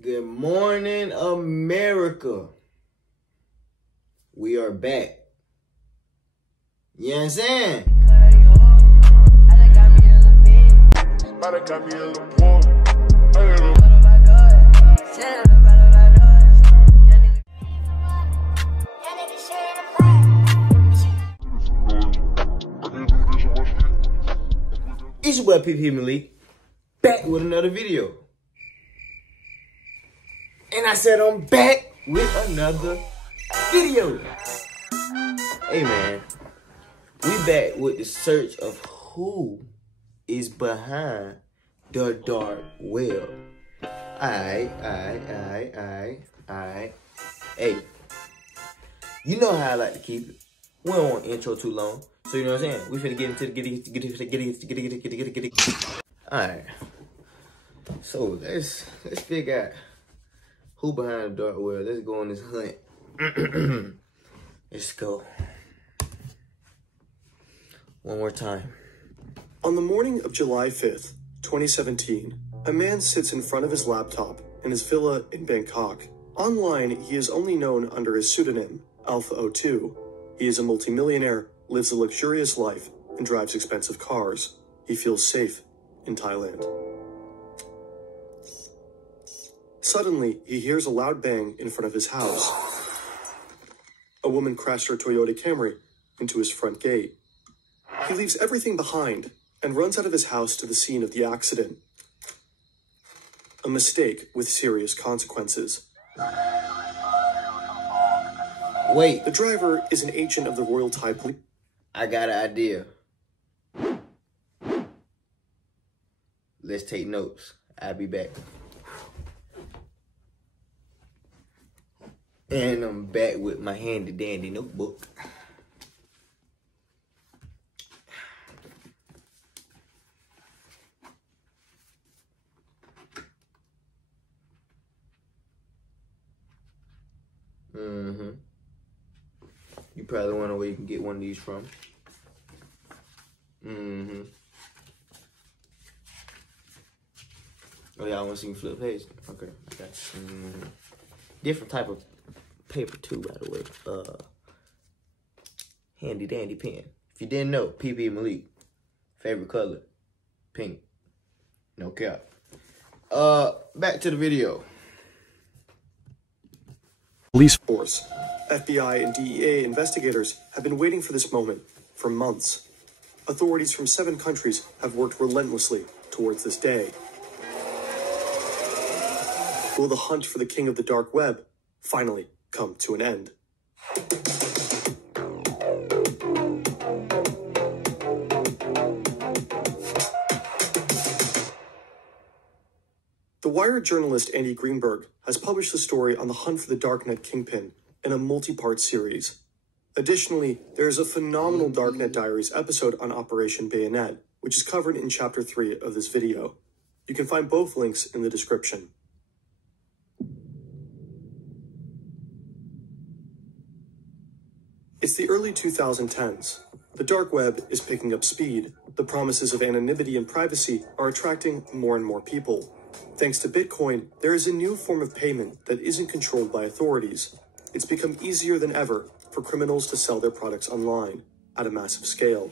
Good morning, America. We are back. You know what I'm saying? It's your boy PP Malik, back with another video. And I said I'm back with another video. Hey man, we back with the search of who is behind the dark web. Alright. Hey, you know how I like to keep it. We don't want intro too long. So you know what I'm saying? We finna get into the get it. Alright. So let's figure out who behind the dark web. Let's go on this hunt. Let's go. One more time. On the morning of July 5th, 2017, a man sits in front of his laptop in his villa in Bangkok. Online, he is only known under his pseudonym, Alpha02. He is a multimillionaire, lives a luxurious life, and drives expensive cars. He feels safe in Thailand. Suddenly, he hears a loud bang in front of his house. A woman crashed her Toyota Camry into his front gate. He leaves everything behind and runs out of his house to the scene of the accident. A mistake with serious consequences. Wait. The driver is an agent of the Royal Thai Police. I got an idea. Let's take notes. I'll be back. And I'm back with my handy dandy notebook. You probably wonder where you can get one of these from. Oh yeah, I want to see you flip page. Okay, I got you. Different type of paper too, by the way. Handy dandy pen. If you didn't know, PP Malik, favorite color, pink. No cap. Back to the video. Police force, FBI and DEA investigators have been waiting for this moment for months. Authorities from 7 countries have worked relentlessly towards this day. Will the hunt for the king of the dark web finally come to an end? The Wired journalist Andy Greenberg has published the story on the hunt for the Darknet Kingpin in a multi-part series. Additionally, there is a phenomenal Darknet Diaries episode on Operation Bayonet, which is covered in Chapter 3 of this video. You can find both links in the description. It's the early 2010s. The dark web is picking up speed. The promises of anonymity and privacy are attracting more and more people. Thanks to Bitcoin, there is a new form of payment that isn't controlled by authorities. It's become easier than ever for criminals to sell their products online at a massive scale.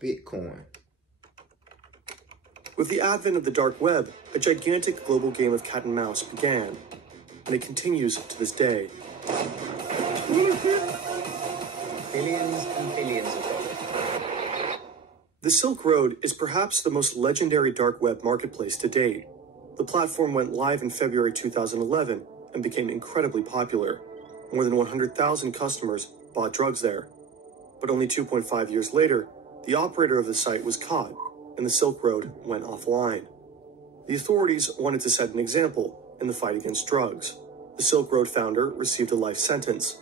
Bitcoin. With the advent of the dark web, a gigantic global game of cat and mouse began, and it continues to this day. Billions and billions of dollars. The Silk Road is perhaps the most legendary dark web marketplace to date. The platform went live in February 2011 and became incredibly popular. More than 100,000 customers bought drugs there. But only 2.5 years later, the operator of the site was caught, and the Silk Road went offline. The authorities wanted to set an example in the fight against drugs. The Silk Road founder received a life sentence.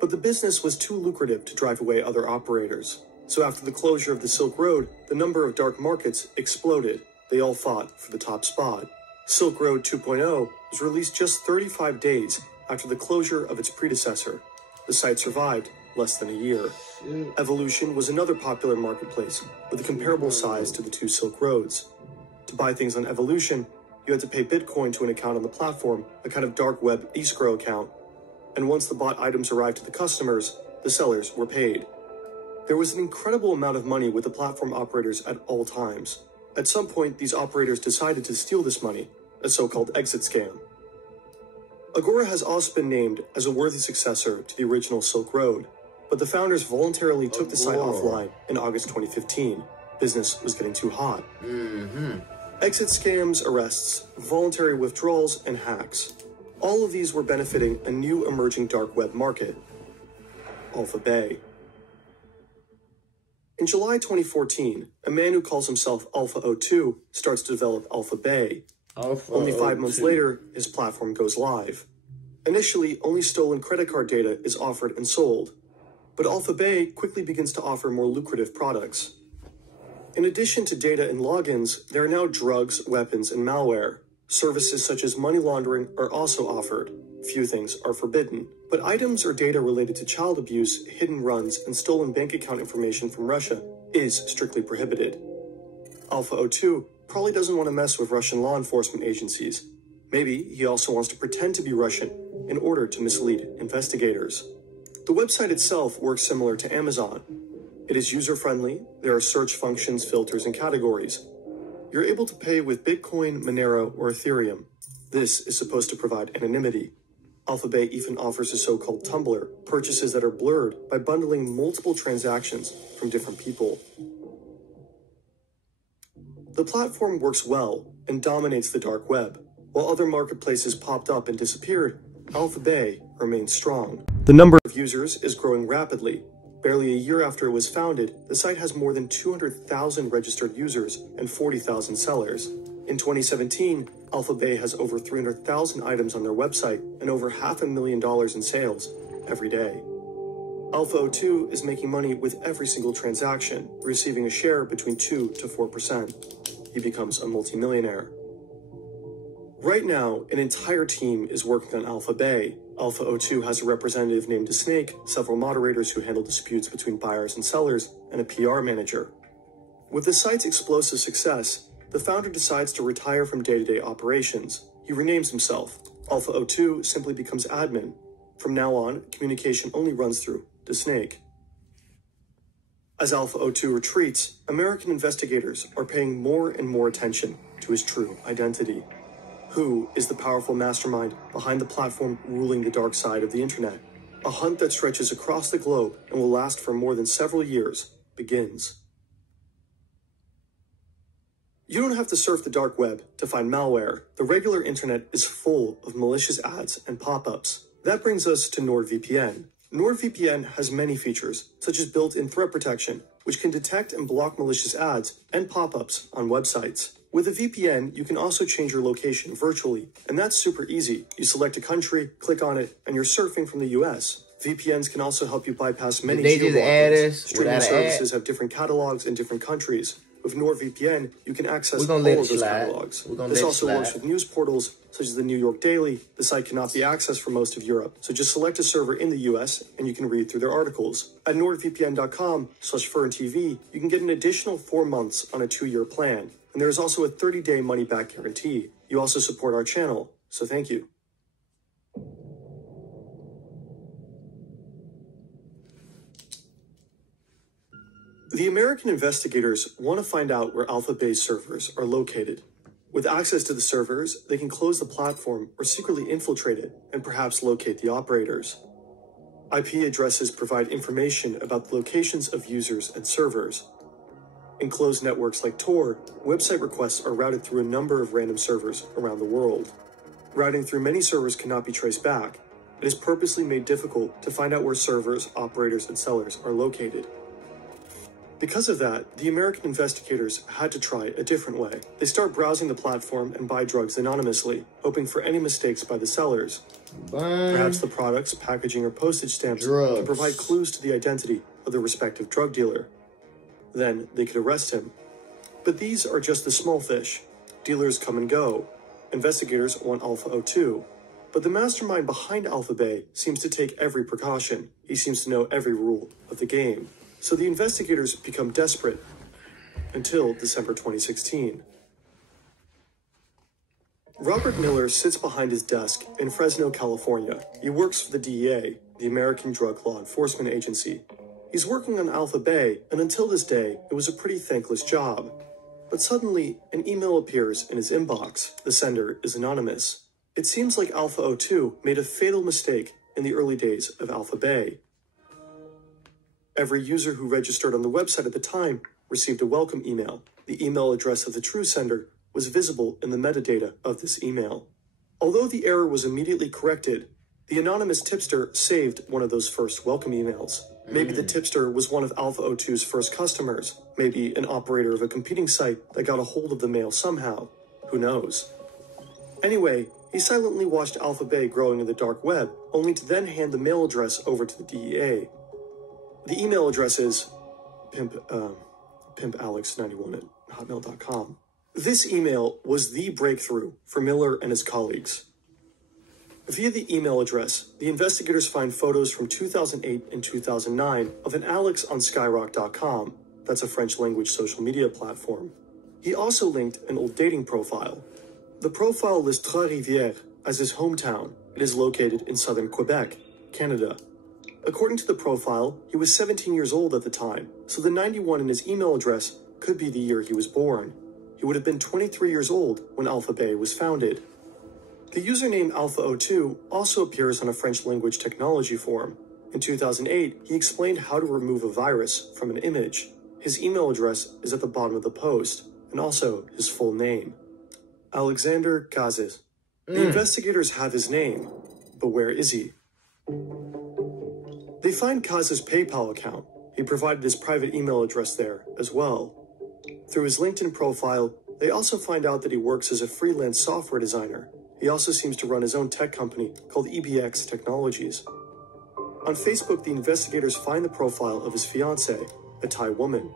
But the business was too lucrative to drive away other operators. So after the closure of the Silk Road, the number of dark markets exploded. They all fought for the top spot. Silk Road 2.0 was released just 35 days after the closure of its predecessor. The site survived less than a year. Evolution was another popular marketplace with a comparable size to the 2 Silk Roads. To buy things on Evolution, you had to pay Bitcoin to an account on the platform, a kind of dark web escrow account. And once the bought items arrived to the customers, the sellers were paid. There was an incredible amount of money with the platform operators at all times. At some point, these operators decided to steal this money, a so-called exit scam. Agora has also been named as a worthy successor to the original Silk Road, but the founders voluntarily took the site offline in August 2015. Business was getting too hot. Exit scams, arrests, voluntary withdrawals, and hacks. All of these were benefiting a new emerging dark web market, Alpha Bay. In July 2014, a man who calls himself Alpha02 starts to develop Alpha Bay. Only 5 months later, his platform goes live. Initially, only stolen credit card data is offered and sold, but Alpha Bay quickly begins to offer more lucrative products. In addition to data and logins, there are now drugs, weapons, and malware. Services such as money laundering are also offered. Few things are forbidden, but items or data related to child abuse, hidden runs, and stolen bank account information from Russia is strictly prohibited. Alpha02 probably doesn't want to mess with Russian law enforcement agencies. Maybe he also wants to pretend to be Russian in order to mislead investigators. The website itself works similar to Amazon. It is user-friendly, there are search functions, filters, and categories. You're able to pay with Bitcoin, Monero, or Ethereum. This is supposed to provide anonymity. Alpha Bay even offers a so-called tumbler, purchases that are blurred by bundling multiple transactions from different people. The platform works well and dominates the dark web. While other marketplaces popped up and disappeared, Alpha Bay remains strong. The number of users is growing rapidly. Barely a year after it was founded, the site has more than 200,000 registered users and 40,000 sellers. In 2017, Alpha Bay has over 300,000 items on their website and over $500,000 in sales every day. Alpha02 is making money with every single transaction, receiving a share between 2 to 4%. He becomes a multimillionaire. Right now, an entire team is working on Alpha Bay. Alpha02 has a representative named Snake, several moderators who handle disputes between buyers and sellers, and a PR manager. With the site's explosive success, the founder decides to retire from day-to-day operations. He renames himself. Alpha02 simply becomes admin. From now on, communication only runs through the Snake. As Alpha02 retreats, American investigators are paying more and more attention to his true identity. Who is the powerful mastermind behind the platform ruling the dark side of the internet? A hunt that stretches across the globe and will last for more than several years begins. You don't have to surf the dark web to find malware. The regular internet is full of malicious ads and pop-ups. That brings us to NordVPN. NordVPN has many features, such as built-in threat protection, which can detect and block malicious ads and pop-ups on websites. With a VPN, you can also change your location virtually, and that's super easy. You select a country, click on it, and you're surfing from the US. VPNs can also help you bypass many geoblockers. Streaming services have different catalogs in different countries. With NordVPN, you can access all of those catalogs. This also works with news portals such as the New York Daily. The site cannot be accessed for most of Europe, so just select a server in the US and you can read through their articles. At nordvpn.com/FernTV, you can get an additional 4 months on a 2-year plan, and there is also a 30-day money-back guarantee. You also support our channel, so thank you. The American investigators want to find out where Alpha Bay's servers are located. With access to the servers, they can close the platform or secretly infiltrate it and perhaps locate the operators. IP addresses provide information about the locations of users and servers. In closed networks like Tor, website requests are routed through a number of random servers around the world. Routing through many servers cannot be traced back. It is purposely made difficult to find out where servers, operators, and sellers are located. Because of that, the American investigators had to try a different way. They start browsing the platform and buy drugs anonymously, hoping for any mistakes by the sellers. Perhaps the products, packaging, or postage stamps can provide clues to the identity of the respective drug dealer. Then they could arrest him. But these are just the small fish. Dealers come and go. Investigators want Alpha02. But the mastermind behind Alpha Bay seems to take every precaution. He seems to know every rule of the game. So the investigators become desperate until December 2016. Robert Miller sits behind his desk in Fresno, California. He works for the DEA, the American Drug Law Enforcement Agency. He's working on Alpha Bay, and until this day, it was a pretty thankless job. But suddenly, an email appears in his inbox. The sender is anonymous. It seems like Alpha 02 made a fatal mistake in the early days of Alpha Bay. Every user who registered on the website at the time received a welcome email. The email address of the true sender was visible in the metadata of this email. Although the error was immediately corrected, the anonymous tipster saved one of those first welcome emails. Maybe the tipster was one of Alpha 02's first customers. Maybe an operator of a competing site that got a hold of the mail somehow. Who knows? Anyway, he silently watched Alpha Bay growing in the dark web, only to then hand the mail address over to the DEA. The email address is pimpalex91@hotmail.com. This email was the breakthrough for Miller and his colleagues. Via the email address, the investigators find photos from 2008 and 2009 of an Alex on Skyrock.com. That's a French-language social media platform. He also linked an old dating profile. The profile lists Trois-Rivières as his hometown. It is located in southern Quebec, Canada. According to the profile, he was 17 years old at the time, so the 91 in his email address could be the year he was born. He would have been 23 years old when Alpha Bay was founded. The username Alpha02 also appears on a French-language technology forum. In 2008, he explained how to remove a virus from an image. His email address is at the bottom of the post, and also his full name. Alexander Cazes. The investigators have his name, but where is he? They find Cazes' PayPal account. He provided his private email address there as well. Through his LinkedIn profile, they also find out that he works as a freelance software designer. He also seems to run his own tech company called EBX Technologies. On Facebook, the investigators find the profile of his fiancée, a Thai woman.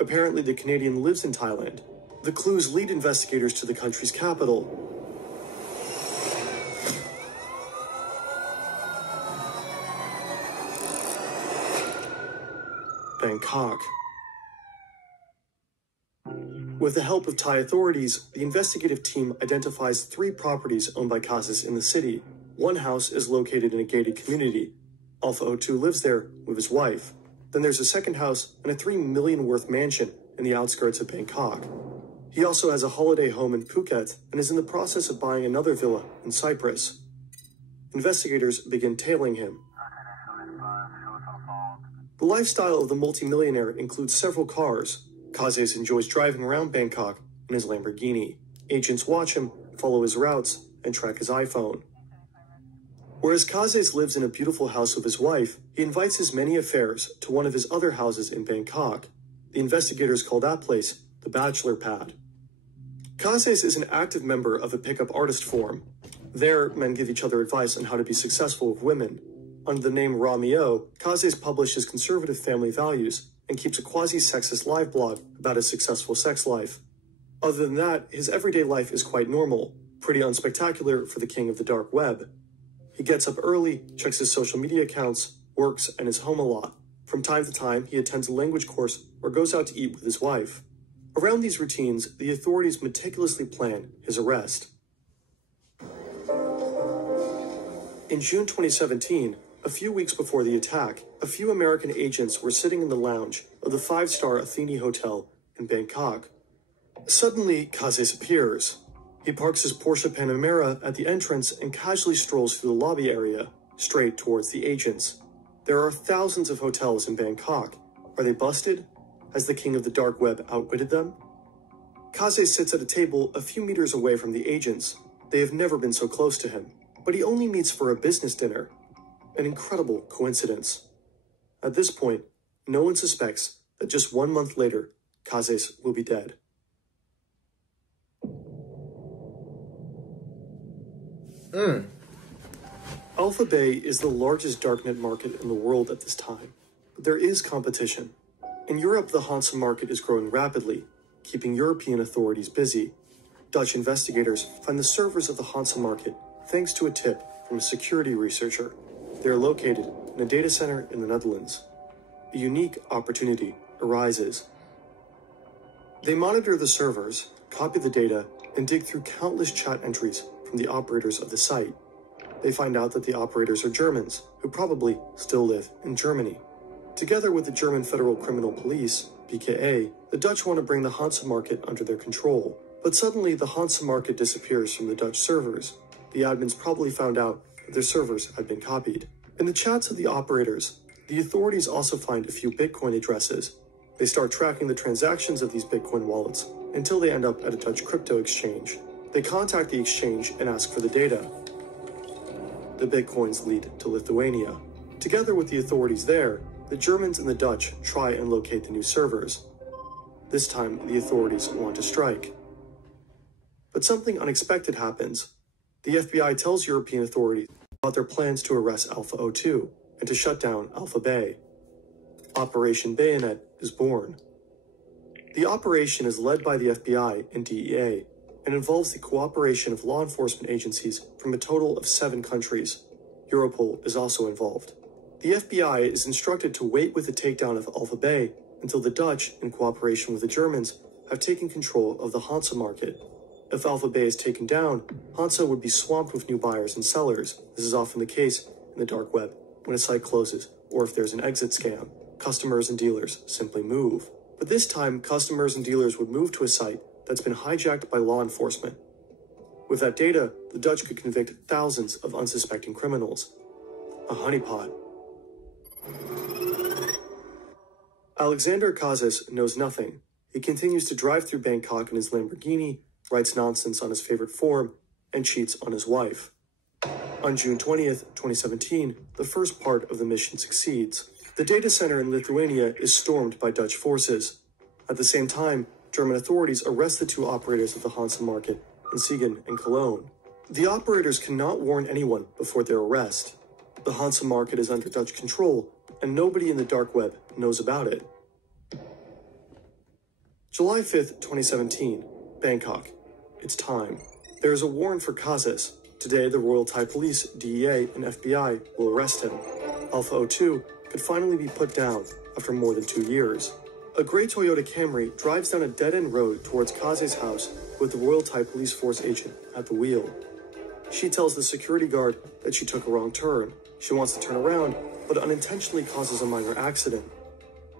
Apparently, the Canadian lives in Thailand. The clues lead investigators to the country's capital. Bangkok. With the help of Thai authorities, the investigative team identifies 3 properties owned by Cazes in the city. One house is located in a gated community. Alpha 02 lives there with his wife. Then there's a second house and a $3 million worth mansion in the outskirts of Bangkok. He also has a holiday home in Phuket and is in the process of buying another villa in Cyprus. Investigators begin tailing him. The lifestyle of the multimillionaire includes several cars. Cazes enjoys driving around Bangkok in his Lamborghini. Agents watch him, follow his routes, and track his iPhone. Whereas Cazes lives in a beautiful house with his wife, he invites his many affairs to one of his other houses in Bangkok. The investigators call that place the Bachelor Pad. Cazes is an active member of a pickup artist forum. There, men give each other advice on how to be successful with women. Under the name Romeo, Cazes publishes conservative family values and keeps a quasi-sexist live blog about his successful sex life. Other than that, his everyday life is quite normal, pretty unspectacular for the king of the dark web. He gets up early, checks his social media accounts, works, and is home a lot. From time to time, he attends a language course or goes out to eat with his wife. Around these routines, the authorities meticulously plan his arrest. In June 2017, a few weeks before the attack, a few American agents were sitting in the lounge of the 5-star Athene Hotel in Bangkok. Suddenly, Cazes appears. He parks his Porsche Panamera at the entrance and casually strolls through the lobby area, straight towards the agents. There are thousands of hotels in Bangkok. Are they busted? Has the king of the dark web outwitted them? Cazes sits at a table a few meters away from the agents. They have never been so close to him, but he only meets for a business dinner. An incredible coincidence. At this point, no one suspects that just 1 month later, Cazes will be dead. Alpha Bay is the largest darknet market in the world at this time, but there is competition. In Europe, the Hansa market is growing rapidly, keeping European authorities busy. Dutch investigators find the servers of the Hansa market thanks to a tip from a security researcher. They are located in a data center in the Netherlands. A unique opportunity arises. They monitor the servers, copy the data, and dig through countless chat entries from the operators of the site. They find out that the operators are Germans, who probably still live in Germany. Together with the German Federal Criminal Police, BKA, the Dutch want to bring the Hansa Market under their control. But suddenly, the Hansa Market disappears from the Dutch servers. The admins probably found out that their servers had been copied. In the chats of the operators, the authorities also find a few Bitcoin addresses. They start tracking the transactions of these Bitcoin wallets until they end up at a Dutch crypto exchange. They contact the exchange and ask for the data. The Bitcoins lead to Lithuania. Together with the authorities there, the Germans and the Dutch try and locate the new servers. This time, the authorities want to strike. But something unexpected happens. The FBI tells European authorities about their plans to arrest Alpha 02 and to shut down Alpha Bay. Operation Bayonet is born. The operation is led by the FBI and DEA and involves the cooperation of law enforcement agencies from a total of 7 countries. Europol is also involved. The FBI is instructed to wait with the takedown of Alpha Bay until the Dutch, in cooperation with the Germans, have taken control of the Hansa Market. If Alpha Bay is taken down, Hansa would be swamped with new buyers and sellers. This is often the case in the dark web when a site closes or if there's an exit scam. Customers and dealers simply move. But this time, customers and dealers would move to a site that's been hijacked by law enforcement. With that data, the Dutch could convict thousands of unsuspecting criminals. A honeypot. Alexander Kazis knows nothing. He continues to drive through Bangkok in his Lamborghini, writes nonsense on his favorite forum, and cheats on his wife. On June 20th, 2017, the first part of the mission succeeds. The data center in Lithuania is stormed by Dutch forces. At the same time, German authorities arrest the 2 operators of the Hansa Market in Siegen and Cologne. The operators cannot warn anyone before their arrest. The Hansa Market is under Dutch control, and nobody in the dark web knows about it. July 5th, 2017, Bangkok. It's time. There is a warrant for Kazis. Today, the Royal Thai Police, DEA, and FBI will arrest him. Alpha 02 could finally be put down after more than 2 years. A gray Toyota Camry drives down a dead-end road towards Kazis' house with the Royal Thai Police Force agent at the wheel. She tells the security guard that she took a wrong turn. She wants to turn around, but unintentionally causes a minor accident.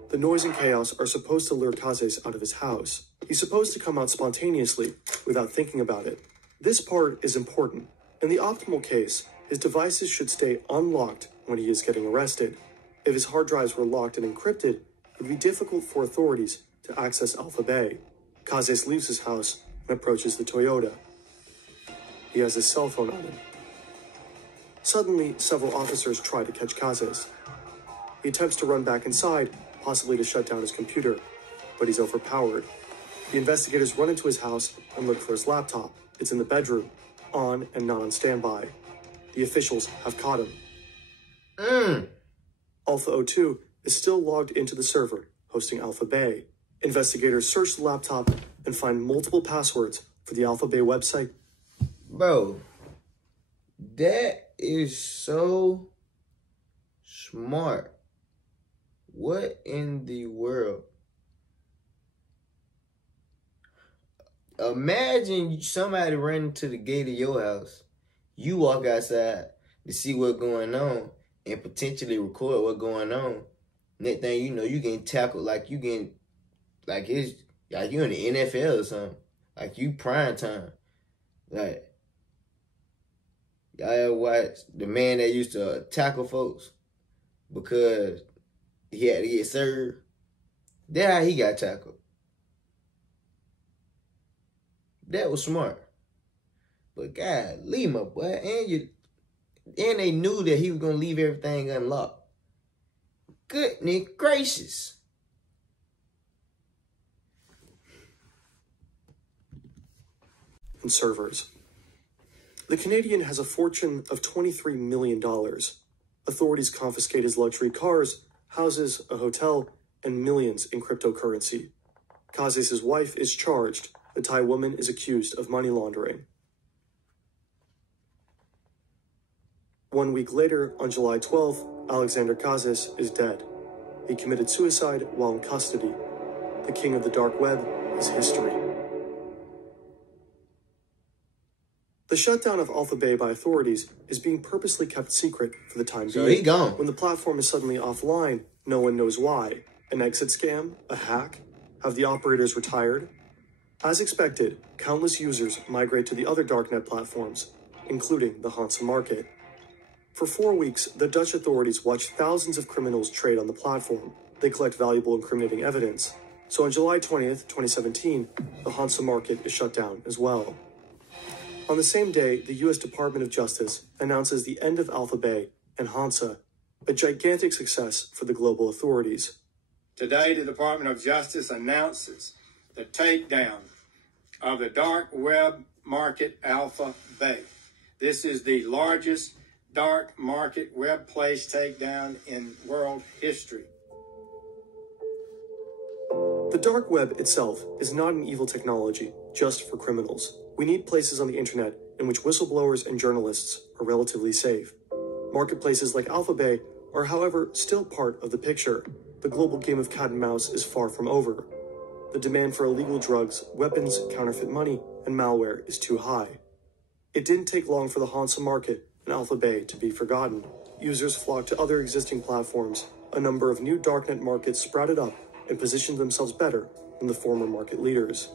The noise and chaos are supposed to lure Kazis out of his house. He's supposed to come out spontaneously, without thinking about it. This part is important. In the optimal case, his devices should stay unlocked when he is getting arrested. If his hard drives were locked and encrypted, it would be difficult for authorities to access Alpha Bay. Kazis leaves his house and approaches the Toyota. He has his cell phone on him. Suddenly, several officers try to catch Kazis. He attempts to run back inside, possibly to shut down his computer, but he's overpowered. The investigators run into his house and look for his laptop. It's in the bedroom, on and not on standby. The officials have caught him. Alpha 02 is still logged into the server hosting Alpha Bay. Investigators search the laptop and find multiple passwords for the Alpha Bay website. Bro, that is so smart. What in the world? Imagine somebody running to the gate of your house. You walk outside to see what's going on and potentially record what's going on. Next thing you know, you getting tackled like you getting, like it's like you in the NFL or something. Like you prime time. Like y'all ever watch the man that used to tackle folks because he had to get served? That's how he got tackled. That was smart. But God, leave my boy. And they knew that he was gonna leave everything unlocked. Goodness gracious. And servers. The Canadian has a fortune of $23 million. Authorities confiscate his luxury cars, houses, a hotel, and millions in cryptocurrency. Kazis' wife is charged. The Thai woman is accused of money laundering. 1 week later, on July 12th, Alexander Kazis is dead. He committed suicide while in custody. The king of the dark web is history. The shutdown of Alpha Bay by authorities is being purposely kept secret for the time So being. he gone. When the platform is suddenly offline, no one knows why. An exit scam? A hack? Have the operators retired? As expected, countless users migrate to the other darknet platforms, including the Hansa Market. For 4 weeks, the Dutch authorities watch thousands of criminals trade on the platform. They collect valuable incriminating evidence. So on July 20th, 2017, the Hansa Market is shut down as well. On the same day, the U.S. Department of Justice announces the end of Alpha Bay and Hansa, a gigantic success for the global authorities. Today, the Department of Justice announces the takedown of the dark web market Alpha Bay. This is the largest dark market web place takedown in world history. The dark web itself is not an evil technology just for criminals. We need places on the internet in which whistleblowers and journalists are relatively safe. Marketplaces like Alpha Bay are, however, still part of the picture. The global game of cat and mouse is far from over. The demand for illegal drugs, weapons, counterfeit money, and malware is too high. It didn't take long for the Hansa Market and Alpha Bay to be forgotten. Users flocked to other existing platforms. A number of new darknet markets sprouted up and positioned themselves better than the former market leaders.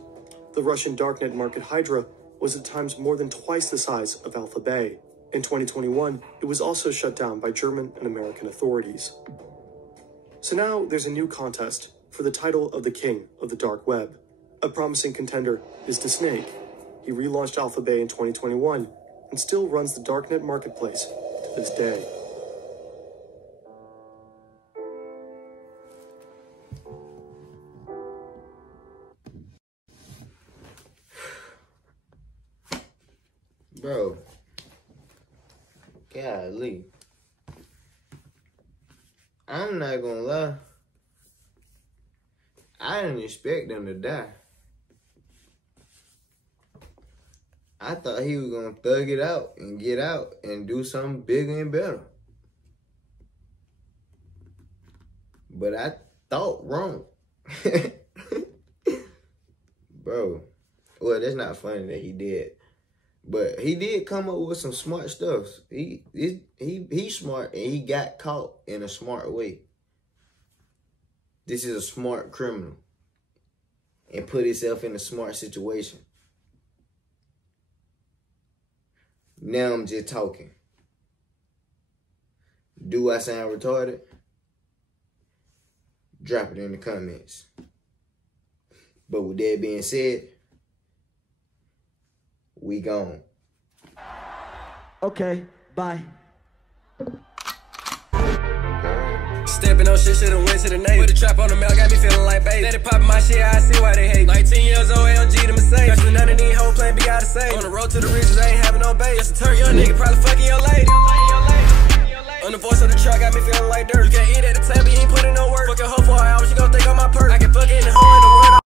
The Russian darknet market Hydra was at times more than twice the size of Alpha Bay. In 2021, it was also shut down by German and American authorities. So now there's a new contest for the title of the king of the dark web. A promising contender is DeSnake. He relaunched Alpha Bay in 2021 and still runs the darknet marketplace to this day. Bro. Golly. I'm not gonna lie. I didn't expect them to die. I thought he was gonna thug it out and get out and do something bigger and better. But I thought wrong. Bro. Well, that's not funny that he did. But he did come up with some smart stuff. He's smart and he got caught in a smart way. This is a smart criminal and put himself in a smart situation. Now I'm just talking. Do I sound retarded? Drop it in the comments. But with that being said, we gone. Okay, bye. Stepping on shit, should've went to the Navy. Put the trap on the mail, got me feeling like baby. Let it pop in my shit, I see why they hate. 19 years old, LG to Mercedes. Got none of these hoes playing big out of save. On the road to the riches, I ain't having no base. Just a turn young nigga, probably fucking your lady. On the voice of the truck, got me feeling like dirt. You can't eat at the table, you ain't putting no work. Fuck a hoe for an hour, she gon' think on my purse. I can fuck it in the hole in the world.